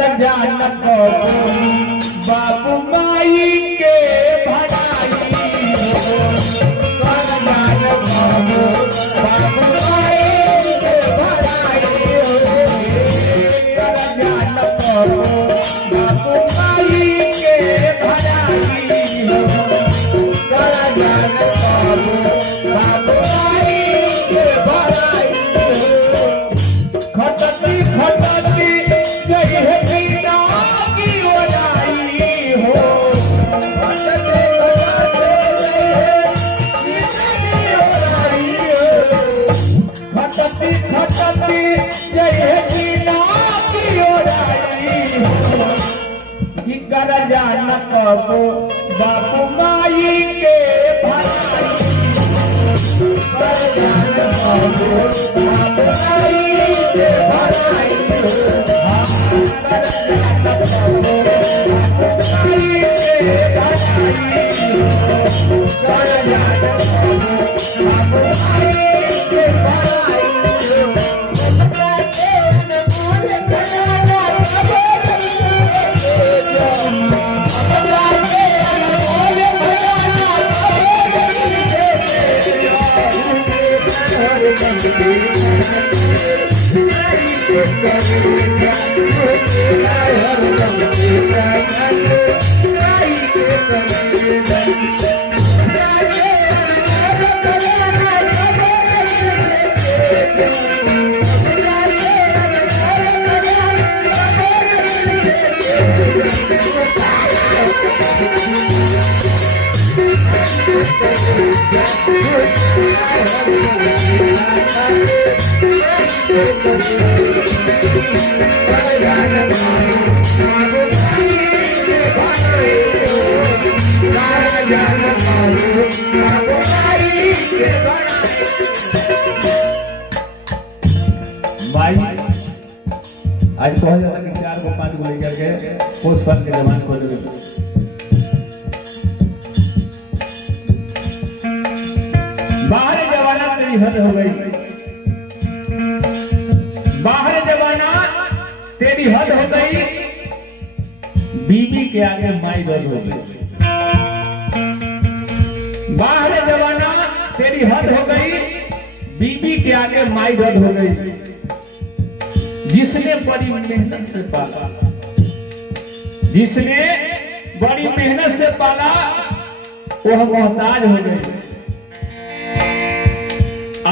जानत बाबू माई के भलाई हो कर जानत बाबू माई के भलाई हो कर जानत बाबू माई के भलाई हो कर जानत बाबू माई के भलाई हो खटती खटती जय है कर जानत बापू माई के भलाई कर जानत बापू माई के भलाई कर जानत बापू माई के भलाई कर जानत बापू माई के भलाई भाई आज बहुत ज्यादा 4 को 5 को लेकर के पोस्ट फंड के जमान को बाहर जवाना तेरी हद हो गई बाहर जवाना तेरी हद हो गई बीबी के आगे माई रद हो गई बाहर जवाना तेरी हद हो गई बीबी के आगे माई रद हो गई जिसने बड़ी मेहनत से पाला जिसने बड़ी मेहनत से पाला वह मोहताज हो गई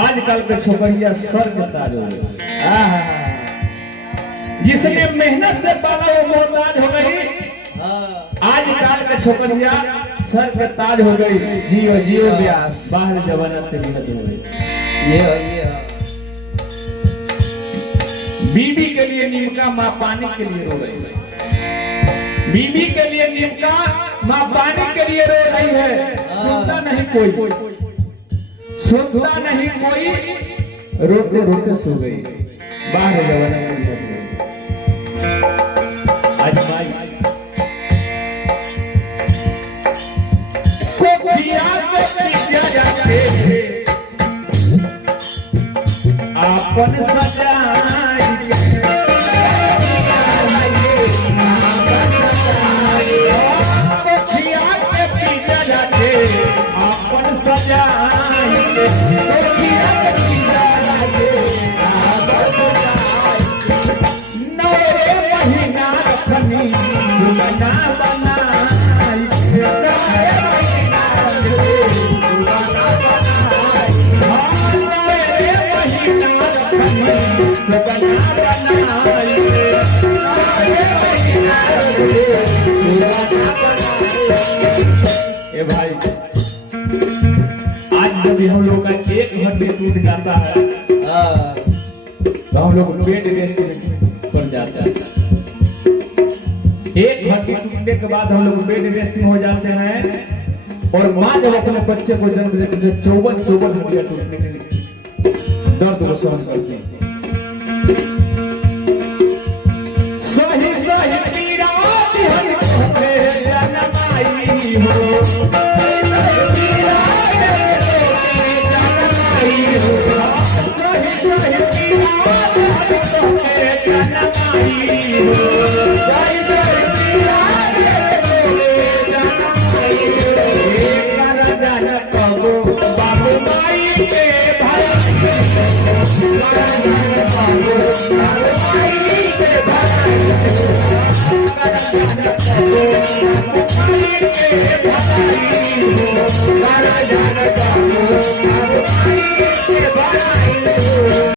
आजकल के छोकरिया स्वर्ग ताज हो गई जिसने मेहनत से पाला वो मोहताज हो गई आजकल के छोकरिया स्वर्ग ताज हो गई जियो जियो व्यास बाहर जवाना तेरी हद हो गई ये बीबी के लिए नीमका माँ पानी के लिए रो रही है बीबी के लिए नीमका माँ पानी के लिए रो रही है सुनता नहीं कोई सुनता नहीं कोई रोते रोते सो गई बाहर जवाना के लिए आज भाई को किया के जाते आपन सजाई आपन सजाई नौरे महीना रखनी दुल्हना बनाई ए भाई आज जब हम लोग का एक घंटे टूट जाता है तो हम लोग बेड रेस्ट पर जाते हैं एक घंटे टूटने के बाद हम लोग बेड रेस्ट में हो जाते हैं और माँ जब अपने बच्चे को जन्म देते हैं 54 हड्डियां टूटने के लिए दर्द को सहन करते हैं सही सही पीड़ा जनमाई हो जनमाई हो जय जय सिया के रोवे जनमाई हो कर जन कबो बाबू माई के भलाई कर जन कबो बाबू माई के भलाई कर जन कबो बाबू माई के भलाई हो कर जन कबो